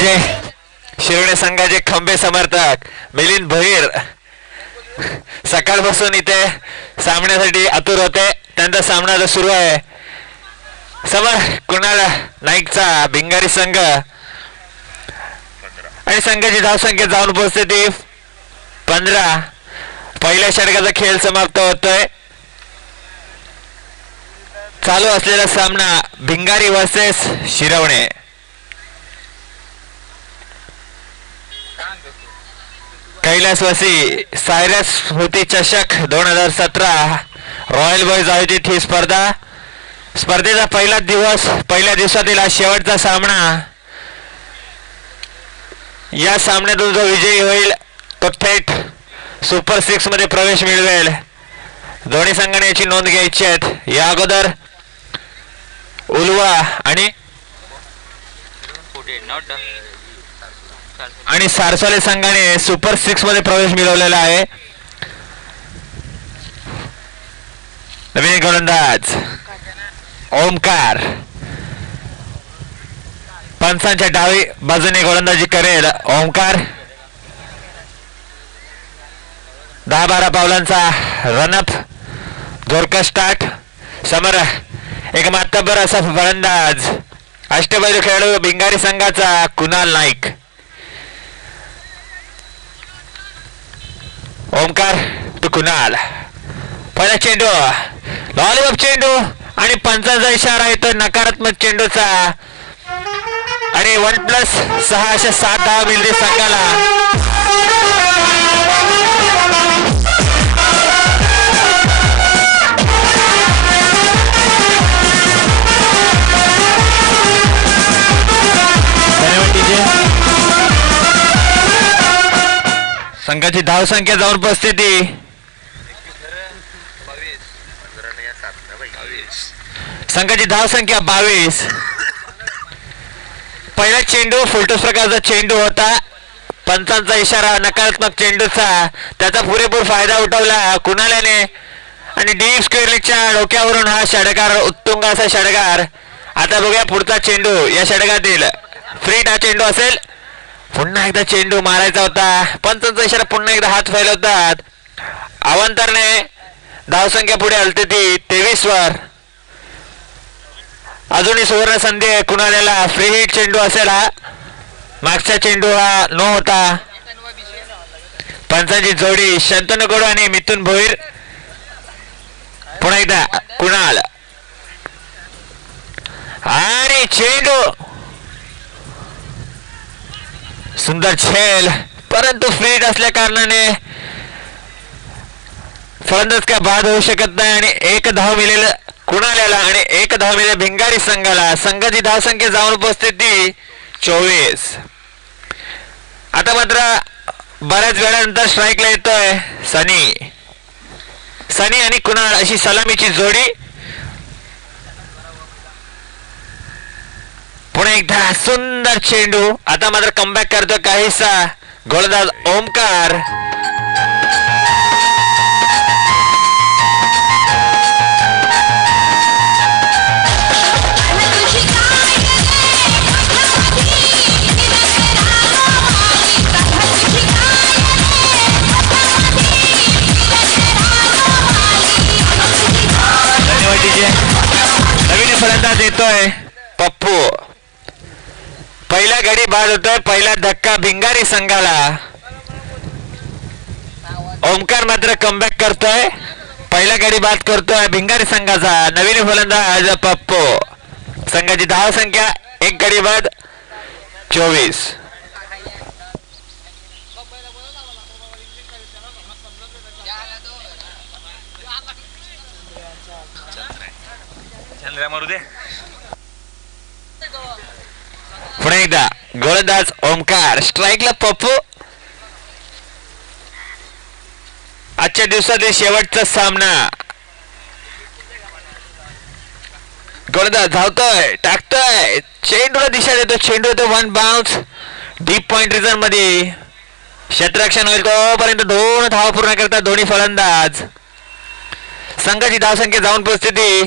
TJ Shirode संघाचे खंबे समर्थक मिलिंद भोईर सकाळपासून इथे सामन्यासाठी आतुर होते. त्यांचा सामना जो सुरू आहे समोर कुणाल नाईकचा भिंगारी संघ आणि संघाची धावसंख्या जाऊन पोहोचते ती 15. पहिल्या षटकाचा खेळ समाप्त होतोय. चालू असलेला सामना भिंगारी वर्सेस शिरवणे. कैलासवासी सायरस स्मृती चषक 2017 रॉयल बॉयज आयोजित ही स्पर्धा. स्पर्धेचा पहिल्या दिवसातील हा शेवटचा सामना. या सामन्यातून जो विजयी होईल तो थेट सुपर 6 मध्ये प्रवेश मिळवेल. दोन्ही संघाने याची नोंद घ्यायची आहे. या अगोदर उलवा आणि सारसाले संघाने सुपर 6 मध्ये प्रवेश मिळवलेला आहे. नवीन गोलंदाज ओमकार पंचांच्या डावी बाजूने गोलंदाजी करेल. ओमकार 10-12 पावलांचा रनअप जोरका स्टार्ट. समोर एक मातब्बर असा फलंदाज अष्टपैलू खेळाडू भिंगारी संघाचा कुणाल नाईक. ओमकार टू कुणाल. पहिला चेंडू लॉलीपॉप चेंडू आणि पंचांचा इशारा येतो नकारात्मक चेंडूचा आणि 1+6 अशा 7 धावा मिळते संघाला. संघाची धावसंख्या जाऊन उपस्थिती 22. पहिला चेंडू फुलटूस प्रकारचा चेंडू होता. पंचांचा इशारा नकारात्मक चेंडूचा. त्याचा पुरेपूर फायदा उठवला कुणाल्याने आणि डीप स्क्वेअरच्या डोक्यावरून हा षटकार उत्तुंग असा षटकार. आता बघूया पुढचा चेंडू. या षटकातील फ्रीट हा चेंडू असेल. पुन्हा एकदा चेंडू मारायचा होता. पंचांचा इशारा पुन्हा एकदा हात फैलवतात. अवांतरने धावसंख्या पुढे हलते ती 23 वर. अजूनही सुवर्ण संधी आहे कुणाल्याला. फ्री हिट चेंडू असेल हा. मागचा चेंडू हा नो होता. पंचांची जोडी शंतनू कडू आणि मिथुन भोईर. पुन्हा एकदा कुणाल आणि चेंडू सुंदर खेळ परंतु फ्रीट असल्या कारणाने फलंदाज काय बाद होऊ शकत नाही आणि 1 धाव मिळेल कुणाल्याला आणि 1 धाव मिळेल भिंगारी संघाला. संघाची धावसंख्या जाऊन उपस्थिती 24. आता मात्र बऱ्याच वेळानंतर स्ट्राईकला येतोय सनी आणि कुणाल अशी सलामीची जोडी. पुन्हा एकदा सुंदर चेंडू. आता मात्र कमबॅक करतो काहीसा गोलंदाज ओमकार. नवीन फलंदाज येतोय पप्पू. पहिला गडी बाद होतोय. पहिला धक्का भिंगारी संघाला. ओमकार मात्र कमबॅक करतोय. पहिला गडी बाद करतोय भिंगारी संघाचा. नवीन फलंदाज पप्पू. संघाची धावसंख्या 1 गडी बाद 24. पुन्हा एकदा गोलंदाज ओमकार. स्ट्राईकला पप्पू. आजच्या दिवसातील शेवटचा सामना. गोलंदाज धावतोय टाकतोय चेंडूला दिशा देतो. चेंडू येतो 1 बाउन्स डीप पॉइंट रिझन मध्ये. क्षेत्ररक्षण होईल तोपर्यंत 2 धावा पूर्ण करतात दोन्ही फलंदाज. संघाची धावसंख्या जाऊन परिस्थिती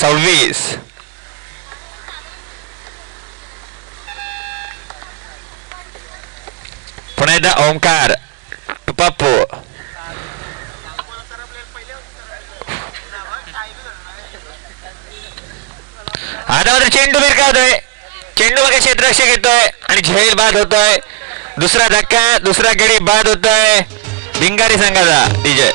26. पुन्हा एकदा ओमकार पप्पू. आता मात्र चेंडू भिरकावतोय. चेंडू बघा क्षेत्ररक्षक येतोय आणि झेल बाद होतोय. दुसरा धक्का, दुसरा गडी बाद होतोय भिंगारी संघाचा. डीजे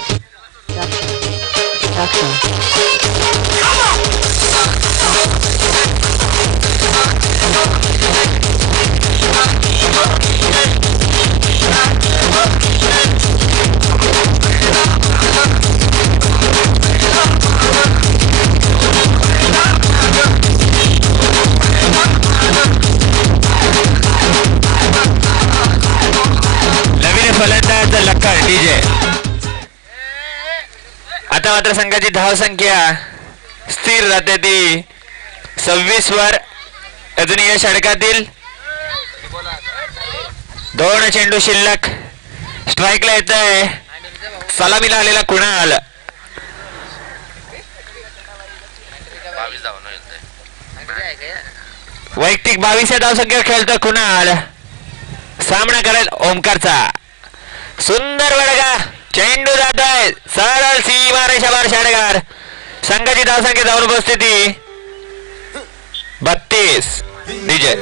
फलंदाज लक्कड. डीजे आता मात्र संघाची धावसंख्या स्थिर राहते ती 26 वर. अजून या षटकातील 2 चेंडू शिल्लक. स्ट्राईकला येत आहे सलामीला आलेला कुणाल. वैयक्तिक 22 धावसंख्या खेळतो कुणाल. सामना करेल ओमकारचा. सुंदर बडगा चेंडू जातोय सरळ सीमारेषावर. षटकार संघाची धावसंख्या जाऊन उपस्थिती 32. डीजे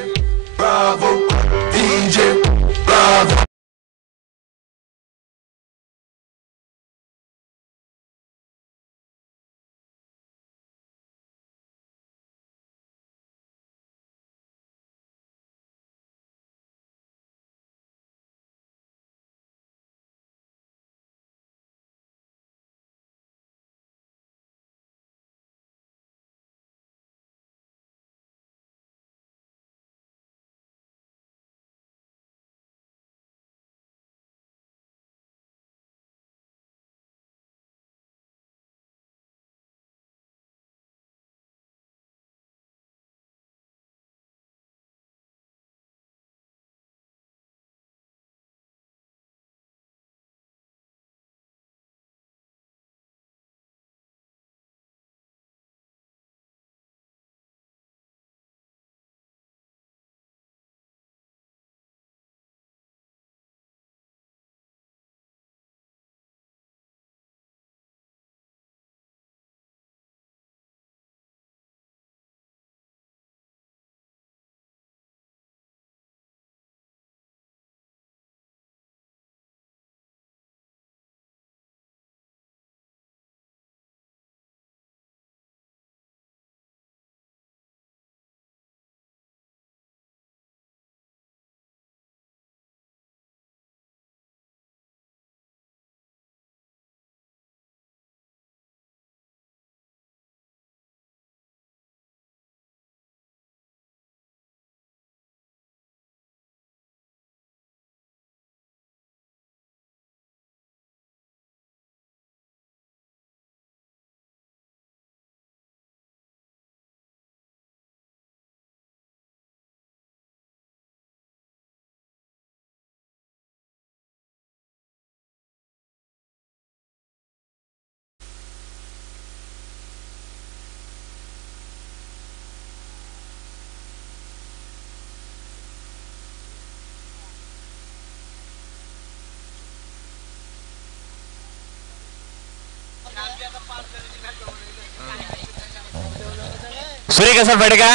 सुरेख असा फटका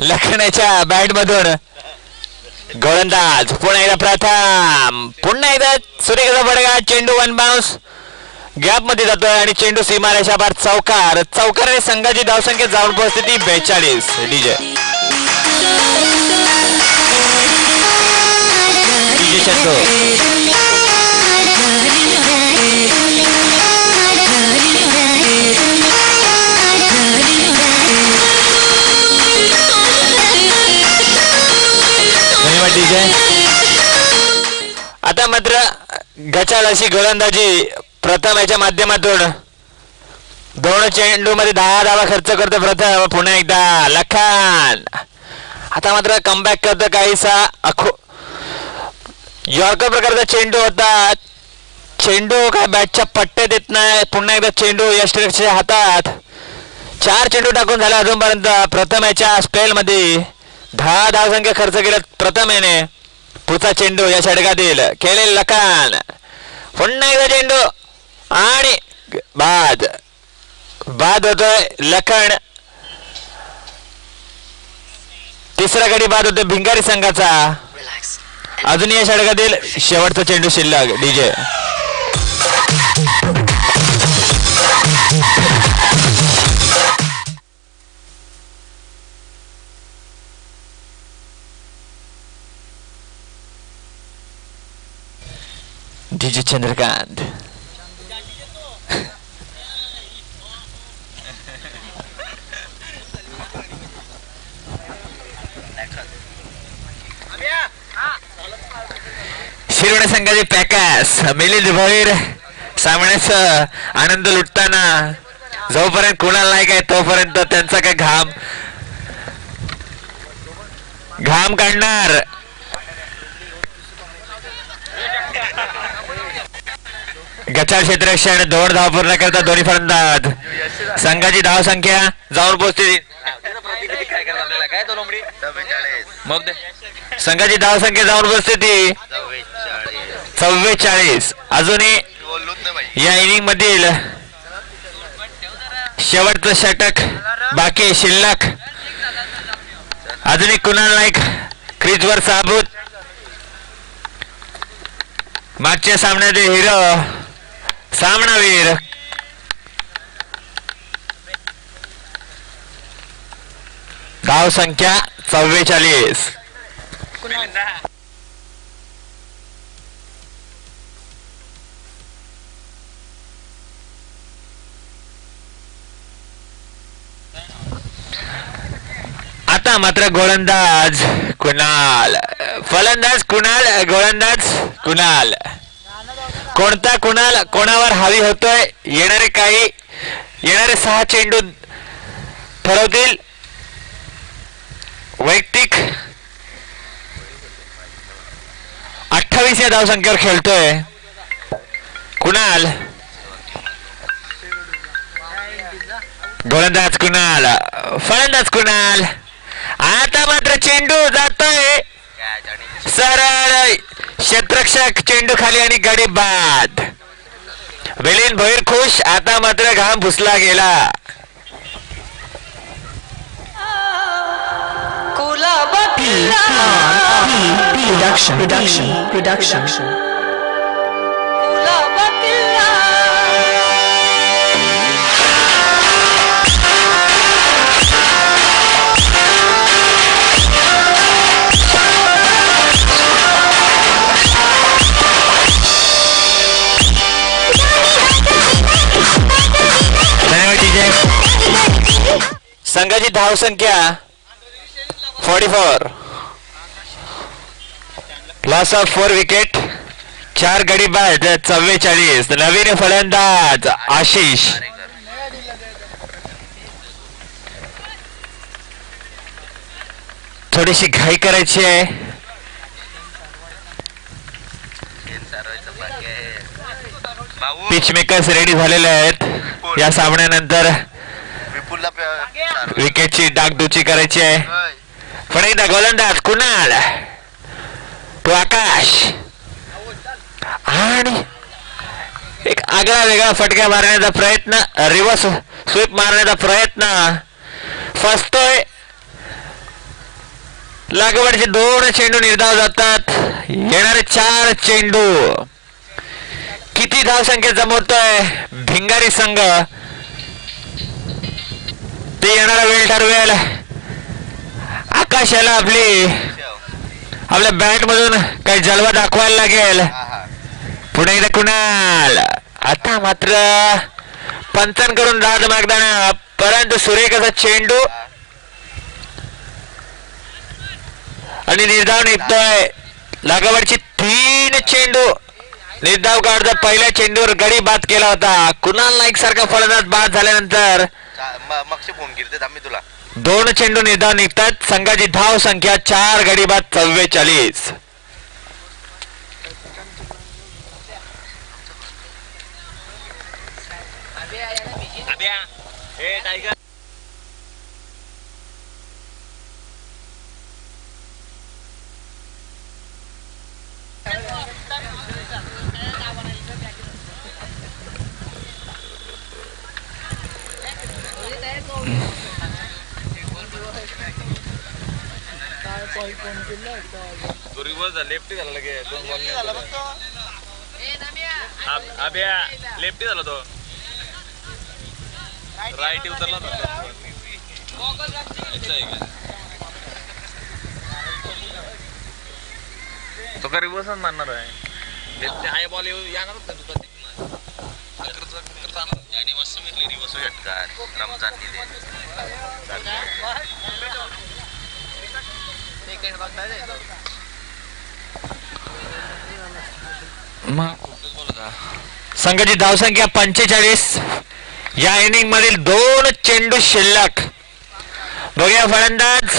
लखण्याच्या बॅट मधून. गोलंदाज पुन्हा एकदा प्रथम. पुन्हा एकदा सुरेख असा फटका. चेंडू 1 बाउन्स गॅप मध्ये जातोय आणि चेंडू सीमारेषा बाहेर. चौकार. चौकाराने संघाची धावसंख्या जाऊन उपस्थिती 42. डीजे चंदू आता मात्र गचाळ अशी गोलंदाजी प्रथम याच्या माध्यमातून 2 चेंडू मध्ये 10 धावा खर्च करतो प्रथम. पुन्हा एकदा लखन. आता मात्र कमबॅक करतो काहीसा. यॉर्कर प्रकारचा चेंडू होता. चेंडू काय बॅटच्या पट्ट्या देत नाही. पुन्हा एकदा चेंडू यष्टीच्या हातात. 4 चेंडू टाकून झाला अजूनपर्यंत. प्रथम याच्या स्पेल मध्ये 10 धावसंख्या खर्च केल्यात प्रथम याने. पुढचा चेंडू या षटकातील खेळेल लखान. पुन्हा एकदा चेंडू आणि बाद बाद होतोय लखन. तिसरा गडी बाद होतोय भिंगारी संघाचा. अजून या षटकातील शेवटचा चेंडू शिल्लक. DJ DJ Chandrakant. शिरोडे संघाचे पॅकॅस मिलिंद भोईर सामन्याचा आनंद लुटताना जोपर्यंत कुणाल नाईक आहे तोपर्यंत त्यांचा काय घाम काढणार. गचाळ क्षेत्ररक्षण 2 धाव पूर्ण करता दोन्ही फलंदाज. संघाची धाव संख्या जाऊन पोहोचते. संघाची धाव संख्या जाऊन पोहोचते ती 44. अजूनही या इनिंग मधील शेवटचं षटक बाकी शिल्लक. अजूनही कुणाल नाईक क्रीजवर साबूत. मागच्या सामन्याचे हिरो सामनावीर. धाव संख्या 44. आता मात्र गोलंदाज कुणाल, फलंदाज कुणाल, गोलंदाज कुणाल. कोणता कुणाल कोणावर हावी होतोय येणारे 6 चेंडू ठरवतील. वैयक्तिक 28 या धाव संख्येवर खेळतोय कुणाल. गोलंदाज कुणाल, फलंदाज कुणाल. आता मात्र चेंडू जातोय सरळ क्षेत्ररक्षक चेंडू खाली आणि गडी बाद. मिलिंद भोईर खुश. आता मात्र घाम पुसला गेला. Production. संघाची धाव संख्या 44. Loss of 4 wicket. 4 गडी बाद 44. नवीन फलंदाज आशिष. थोडीशी घाई करायची आहे. पिच मेकर्स रेडी झालेले आहेत. या सामन्यानंतर विकेटची डागडुची करायची आहे. पण एकदा गोलंदाज कुणाल, तो आकाश आणि एक आगळा वेगळा फटका मारण्याचा प्रयत्न, रिव्हर्स स्वीप मारण्याचा प्रयत्न फसतोय. लागवडचे 2 चेंडू निर्धाव जातात. येणारे 4 चेंडू किती धाव संख्या जमवतोय भिंगारी संघ ते येणारा वेळ ठरवेल. आकाश याला आपल्या बॅट मधून काही जलवा दाखवायला लागेल. पुढे एकदा कुणाल. आता मात्र पंचांकडून दाद मागताना परंतु सुरेख असा चेंडू आणि निर्धाव निघतोय. लागवडची 3 चेंडू निर्धाव काढता. पहिल्या चेंडूवर गडी बाद केला होता. कुणाल नाईक सारखा फलंदाज बाद झाल्यानंतर 2 चेंडू निर्धाव निघतात. संघाची धाव संख्या 4 गडी बाद 44. लेफ्टी झाला लगे 2 बॉल अभ्या लेफ्टी झाला तो राईट उतरला तो का रिव्हर्सच मारणार आहे बॉल येणारच नाही तुझा रमजान संघाची धावसंख्या 45. या इनिंग मधील 2 चेंडू शिल्लक. बघूया फलंदाज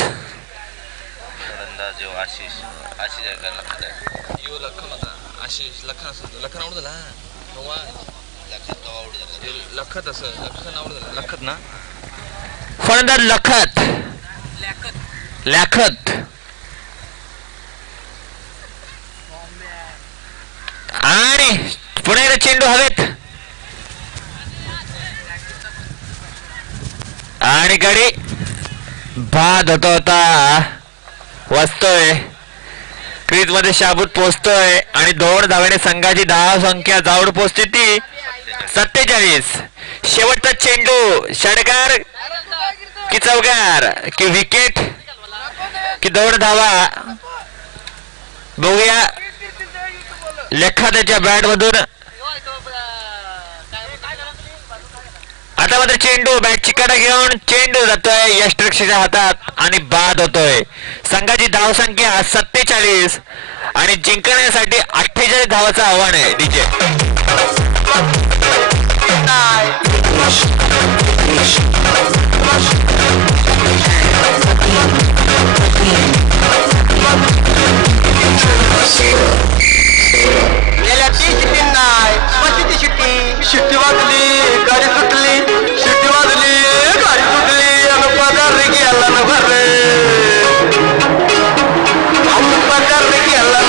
फलंदाज लखत आणि पुढे चेंडू हवेत आणि गडी बाद होता वाचतोय क्रीज मध्ये शाबूत पोहोचतोय आणि 2 धावेने संघाची धावसंख्या जाऊन पोहोचते ती 47. शेवटचा चेंडू षटकार की चौकार की विकेट की 2 धावा. बघूया लेखाच्या बॅट मधून आता मात्र चेंडू बॅटची कडा घेऊन चेंडू जातोय यष्टरक्षीच्या हातात आणि बाद होतोय. संघाची धावसंख्या 47 आणि जिंकण्यासाठी 48 धावाचं आव्हान आहे. डीजे गेल्या 30 शिट्टींना 35 शिट्टी वाजली गाडी सुटली शिट्टी वाजली गाडी सुटली आणि पगार गेला न भरले पगार गेला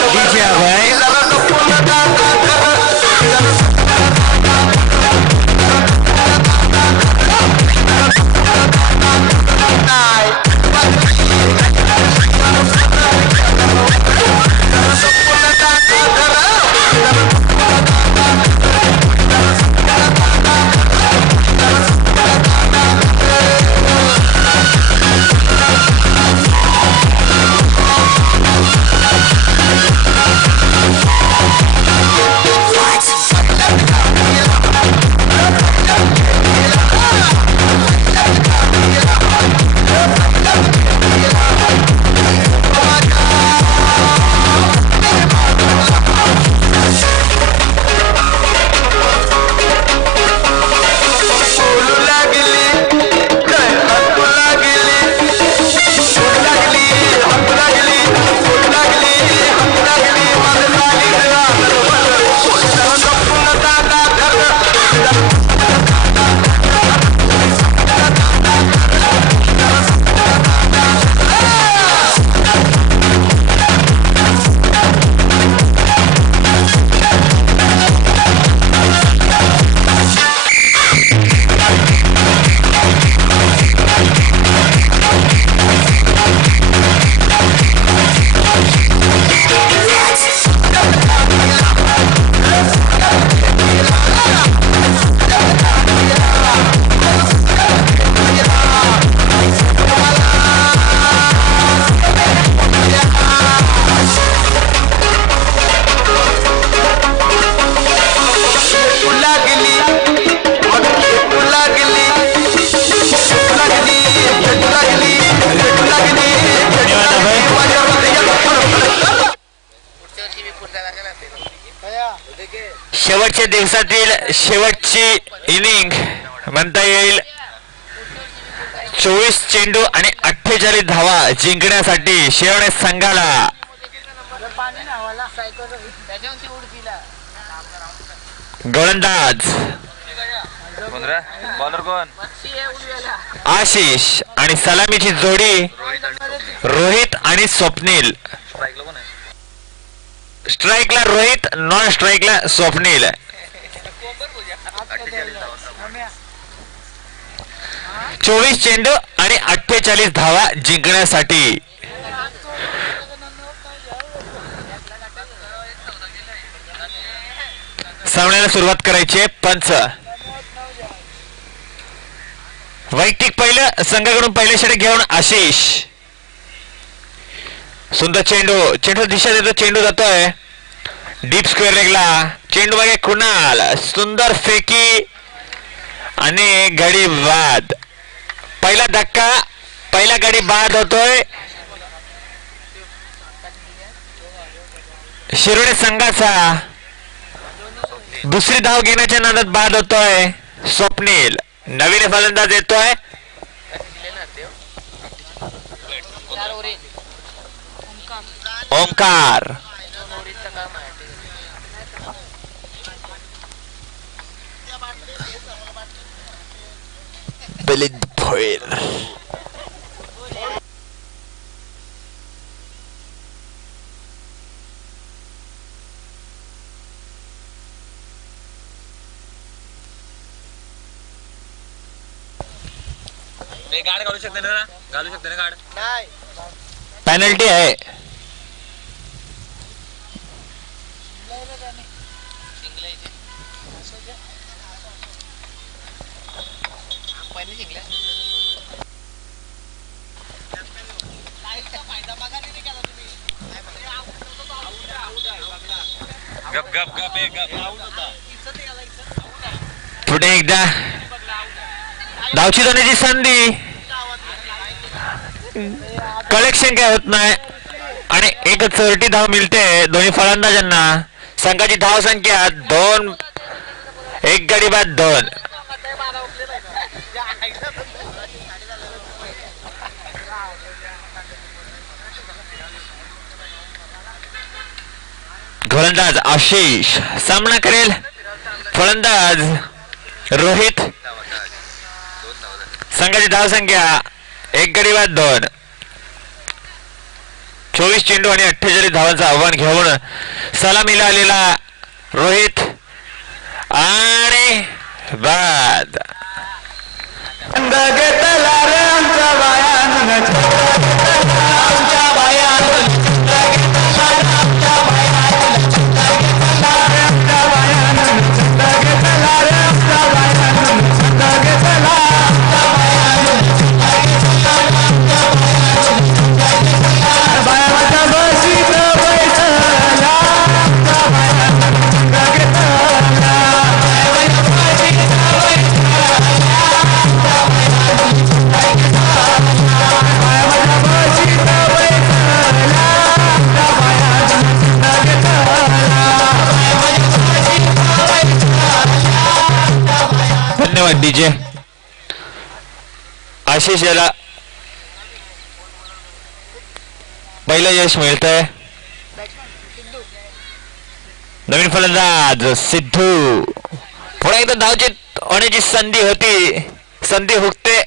शेवटच्या दिवसातील शेवटची इनिंग म्हणता येईल. 24 चेंडू आणि 48 धावा जिंकण्यासाठी शेवणे संघाला गोलंदाज आशिष आणि सलामीची जोडी रोहित आणि स्वप्नील. स्ट्राइकला रोहित, नॉन स्ट्राइकला स्वप्नील. 24 चेंडू आणि 48 धावा जिंकण्यासाठी सामन्याला सुरुवात करायची. पंच वैयक्तिक पहिलं संघाकडून पहिले षटक घेऊन आशिष. सुंदर चेंडू दिशा देतो. चेंडू जातोय डीप स्क्वेअर लेगला. चेंडू मागे कुणाल. सुंदर फेकी आणि गडी बाद. पहिला धक्का, पहिला गडी बाद होतोय. शिरोडे संघाचा दुसरी धाव घेण्याच्या नादात बाद होतोय स्वप्नील. नवीन फलंदाज येतोय ओमकार. मिलिंद भोईर. गाड घालू शकते ना, घालू शकते ना गाड. पेनल्टी आहे. गप गप गप गप. पुढे एकदा धावची जाण्याची संधी. कलेक्शन काय होत नाही आणि एक चोरटी धाव मिळते दोन्ही फलंदाजांना. संघाची धाव संख्या 2. एक गडी बाद 2. गोलंदाज आशिष सामना करेल. फलंदाज रोहित. संघाची धाव संख्या 1 गडी बाद 2. 24 चेंडू आणि 48 धावांचं आव्हान घेऊन सलामीला आलेला रोहित आणि बाद. धन्यवाद डीजे. आशिष याला पहिलं यश मिळतंय. नवीन फलंदाज सिद्धू. पुन्हा एकदा धावची होण्याची संधी होती. संधी हुकते.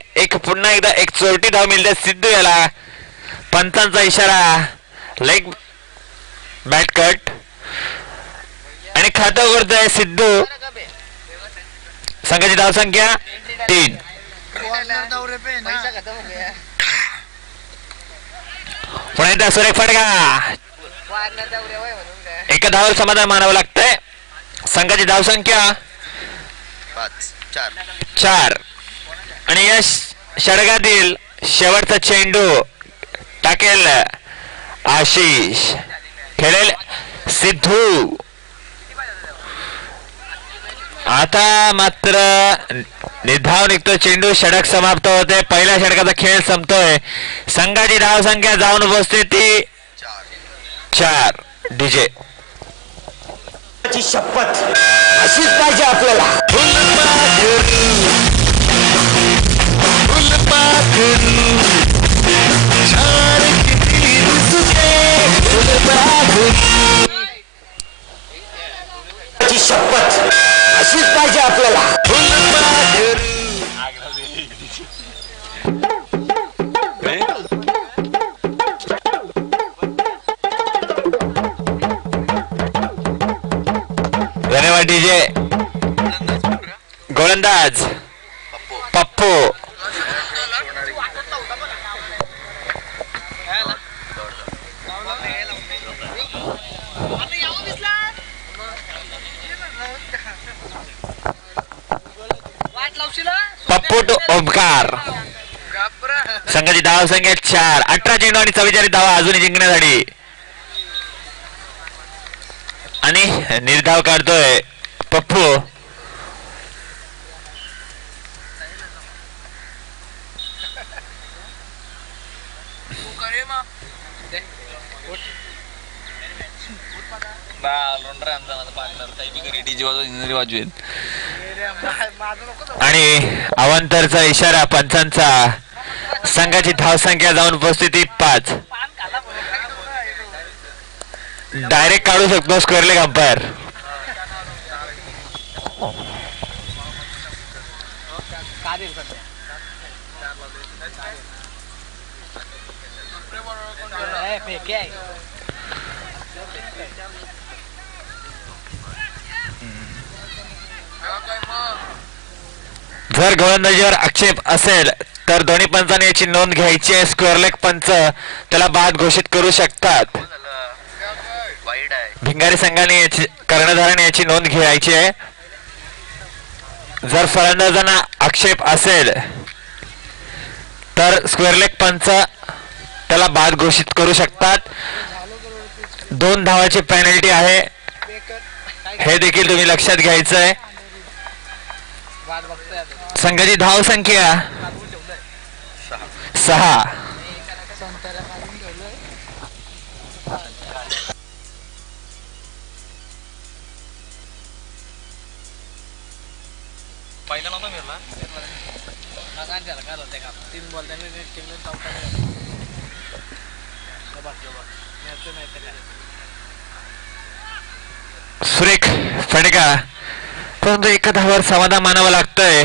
पुन्हा एकदा एक चोरटी धाव मिळते सिद्धू याला. पंचांचा इशारा. लेग बॅट कट आणि खातं उघडतोय सिद्धू. संघाची धाव संख्या 3. पुन्हा एकदा सुरेख फटका. एका धावावर समाधान मानावं लागतंय. संघाची धाव संख्या 4. आणि या षटकातील शेवटचा चेंडू टाकेल आशिष. खेळेल सिद्धू. आता मात्र निधाव निघतो चेंडू. षटक समाप्त होते. पहिल्या षटकाचा खेळ संपतोय. संघाची धाव संख्या जाऊन बसते ती 4. डीजे शपथ अशीच पाहिजे आपल्याला. शपथ अशीच पाहिजे आपल्याला. धन्यवाद डीजे. गोलंदाज पप्पू. पप्पू टू ओमकार. संघाची धाव संख्या 4. 18 चेंडू आणि 44 धावा अजूनही जिंकण्यासाठी. आणि निर्धाव काढतोय पप्पू. आणि अवांतरचा इशारा पंचांचा. संघाची धाव संख्या जाऊन उपस्थिती 5. डायरेक्ट काढू शकतो स्क्वेअर लेग अंपायर. जर गोलंदाजीवर आक्षेप असेल तर दोन्ही पंचांनी याची नोंद घ्यायची आहे. स्क्वेअर लेग पंच त्याला बाद घोषित करू शकतात. भिंगारी संघाने याची कर्णधाराने याची नोंद घ्यायची आहे. जर फलंदाजांना आक्षेप असेल तर स्क्वेअर लेग पंच त्याला बाद घोषित करू शकतात. 2 धावाची पेनल्टी आहे, हे देखील तुम्ही लक्षात घ्यायचं आहे. संघाची धाव संख्या 6. पहिला नव्हता मिळला. सुरेख फटका, परंतु एका धावावर समाधान मानावं लागतंय.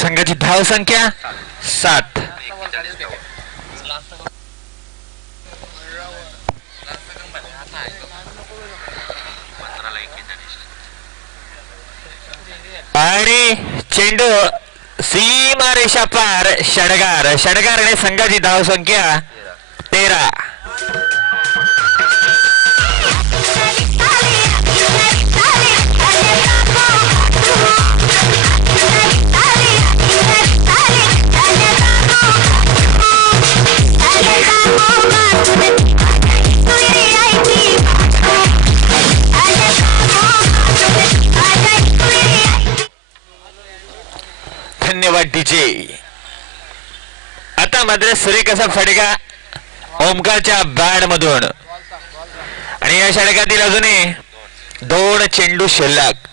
संघाची धाव संख्या 7. आणि चेंडू सीमा रेषा पार. षडगारने संघाची धाव संख्या 13. धन्यवाद डीजे. आता मात्र सुरेख असा फटका ओमकारच्या बॅट मधून. आणि या षटकातील अजूनही 2 चेंडू शिल्लक.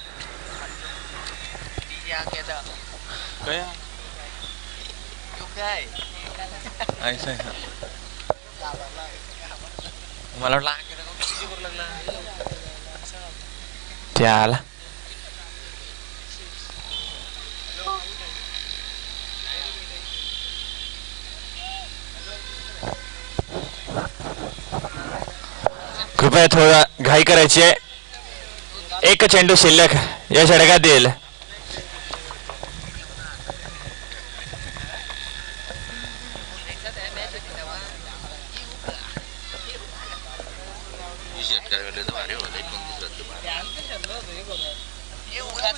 मला वाटलं त्याला कृपया थोडा घाई करायची आहे. 1 चेंडू शिल्लक या षटकातील.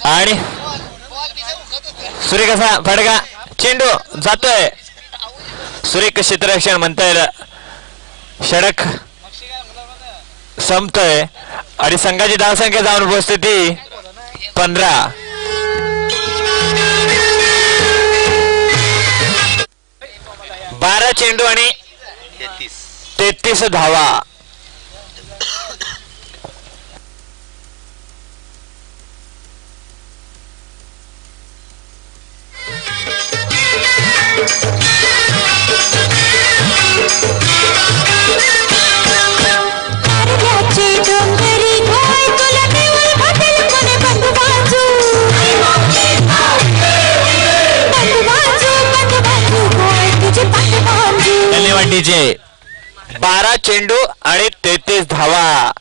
आणि सुरेख असा फटका, चेंडू जातोय. सुरेख क्षेत्ररक्षण म्हणता येईल. षटक संपतोय आणि संघाची धावसंख्या जाऊन उपस्थिती 15. बारा चेंडू आणि 33 धावा. धन्यवाद डीजे. 12 चेंडू आणि 33 धावा.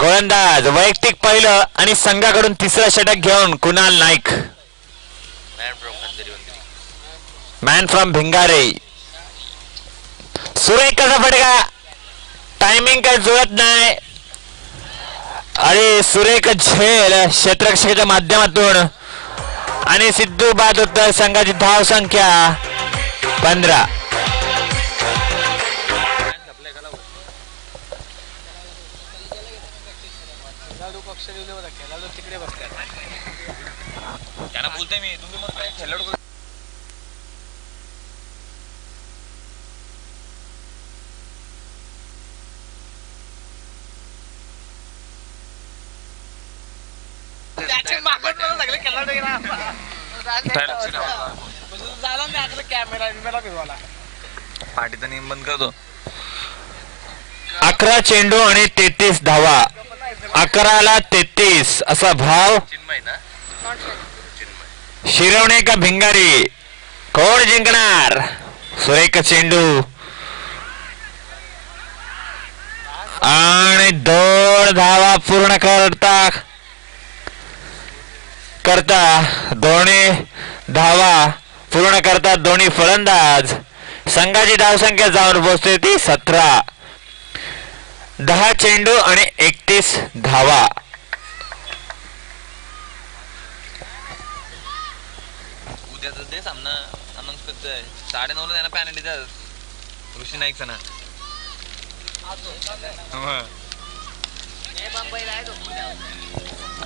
गोलंदाज वैयक्तिक पहिलं आणि संघाकडून 3रं षटक घेऊन कुणाल नाईक. Man from Bhingare. सुरेख कसा फटका, टायमिंग काही जुळत नाही. आणि सुरेख झेल क्षेत्ररक्षकाच्या माध्यमातून आणि सिद्धू बाद होतं. संघाची धाव संख्या 15. त्यांना बोलतोय मी तुम्ही मग काय खेळाडू पाठीचा नियम बंद करतो. 11 चेंडू आणि 33 धावा. 11ला 33 असा भाव. शिरवणे का भिंगारी कोण जिंकणार. सुरेख चेंडू आणि 2 धावा पूर्ण करता दोन्ही धावा पूर्ण करतात दोन्ही फलंदाज. संघाची धावसंख्या जाऊन पोहोचते ती 17. 10 चेंडू आणि 31 धावा. उद्याच ते सामना अनाऊन्स करतोय 9:30 त्यांना पॅनल्टी द्या ऋषी नाईक ना.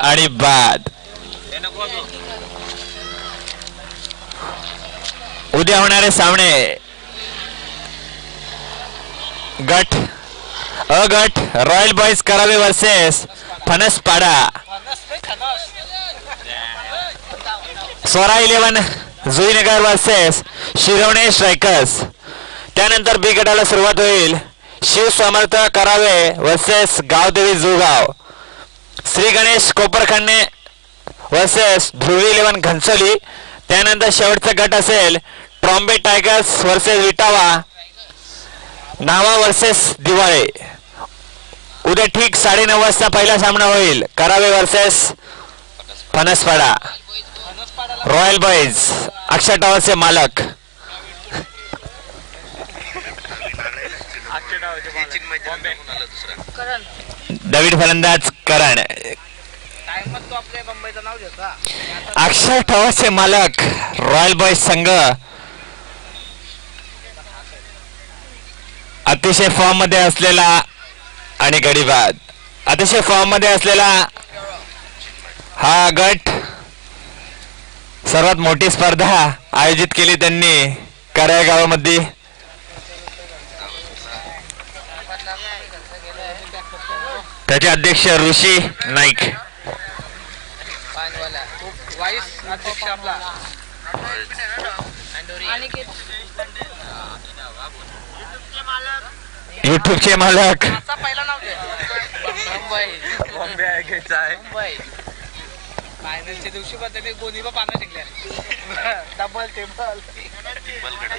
आणि बाद. उद्या होणारे सामने गट अ गट royal boys Karave versus Phansapada. Swara 11 Juinagar versus Shirvane strikers. त्यानंतर बी गटाला सुरुवात होईल. शिव समर्थ करावे वर्सेस गावदेवी जुगाव. श्री गणेश कोपरखंडे वर्सेस ध्रुवी 11 घनसोली. त्यानंतर शेवटचा गट असेल ट्रॉम्बे टायगर्स वर्सेस विटावा. नावा वर्सेस दिवाळे. उद्या ठीक 9:30 वाजता पहिला सामना होईल. करावे वर्सेस फणसपाडा. रॉयल बॉयज अक्षय टॉवरचे मालक दवीड फलंदाज करण. अक्षय टॉवरचे मालक रॉयल बॉयज संघ अतिशय फॉर्म मध्ये असलेला आणि गडीबाद अतिशय फॉर्म मध्ये असलेला हा गट. सर्वात मोठी स्पर्धा आयोजित केली त्यांनी कराया गावामध्ये. त्याचे अध्यक्ष ऋषी नाईक. युट्यूबचे मालक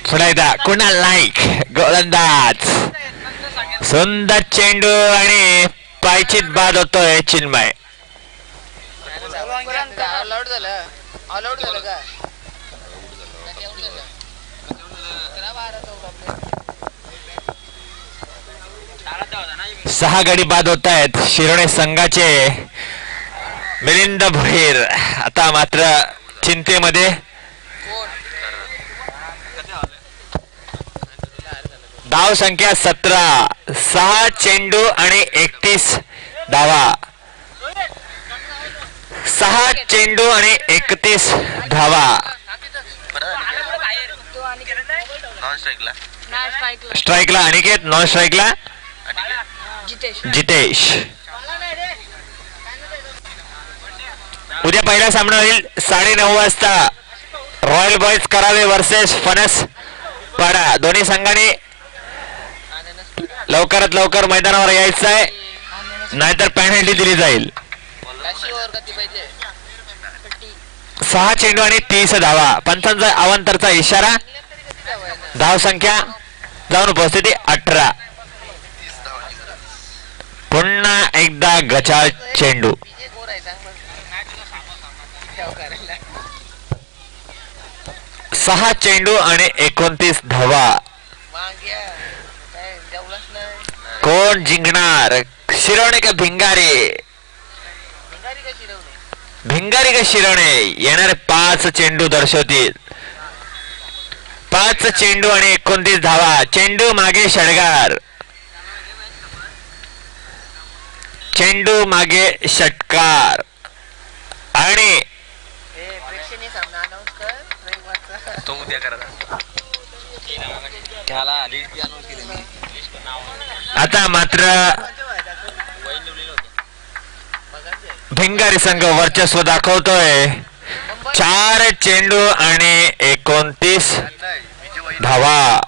पुन्हा एकदा कुणाल नाईक गोलंदाज. सुंदर चेंडू आणि पायचीत बाद होतोय चिन्मय. सहा गडी बाद होत आहेत शिरोणे संघाचे. मिलिंद भोईर आता मात्र चिंतेमध्ये. धाव संख्या 17. 6 चेंडू आणि 31 धावा. 6 चेंडू आणि 31 धावा. स्ट्राईकला अनिकेत. नॉन स्ट्राईकला जितेश. उद्या पहिला सामना होईल 9:30 वाजता. रॉयल बॉयज करावे वर्सेस फणस पाडा. दोन्ही संघांनी लवकरात लवकर मैदानावर यायचं आहे नाहीतर पेनल्टी दिली जाईल. 6 चेंडू आणि 30 धावा. पंचांचा अवांतरचा इशारा. धाव संख्या जाऊन उपस्थिती 18. पुन्हा एकदा गचाळ चेंडू. 6 चेंडू आणि 29 धावा. कोण जिंकणार. शिरोणे का भिंगारे. भिंगारी का शिरवणे येणारे 5 चेंडू दर्शवतील. 5 चेंडू आणि 29 धावा. चेंडू मागे षटकार. चेंडू मागे षटकार आणि तो उद्या करा त्याला आधी अनाउन्स केली मी. आता मात्र भिंगारी संघ वर्चस्व दाखवतोय. 4 चेंडू आणि 29 धावा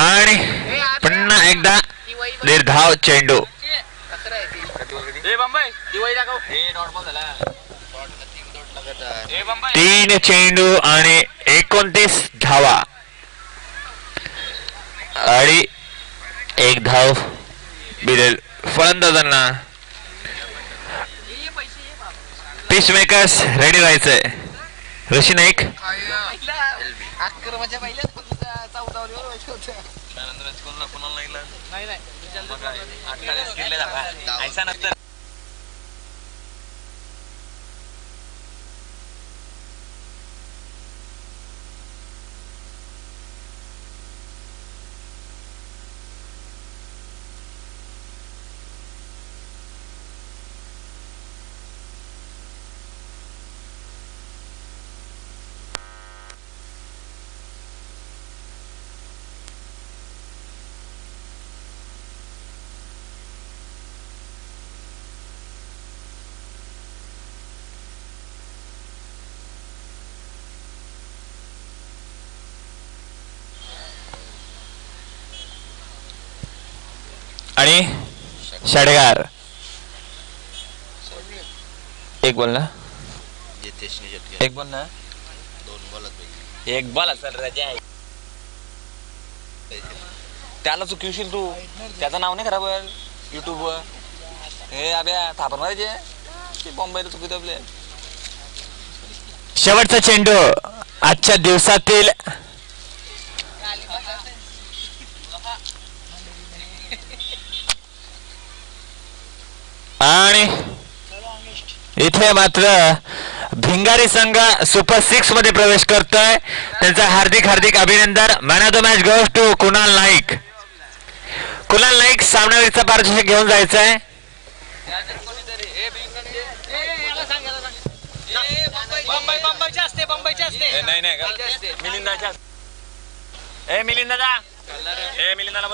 आणि पुन्हा एकदा निर्धाव चेंडू. 3 चेंडू आणि 29 धावा आणि 1 धाव मिळेल फलंदाजांना. पीस मेकर्स रेडी राहायचंय. ऋषी नाईक आणि षटकार. एक बोल ना. एक बोल ना. 1 बॉल असेल राजा. त्याला चुकीशील तू. त्याचं नाव नाही खराब युट्यूब वर. हे अभ्या थापर मारायचे बॉम्बेला चुकी आपले. शेवटचा चेंडू आजच्या दिवसातील आणि इथे मात्र भिंगारी संघ सुपर 6 मध्ये प्रवेश करतोय. त्यांचा हार्दिक अभिनंदन. Man of the match goes to Kunal Naik. Kunal Naik सामनावीरचा पारितोषिक घेऊन जायचंय. मिलिंदाला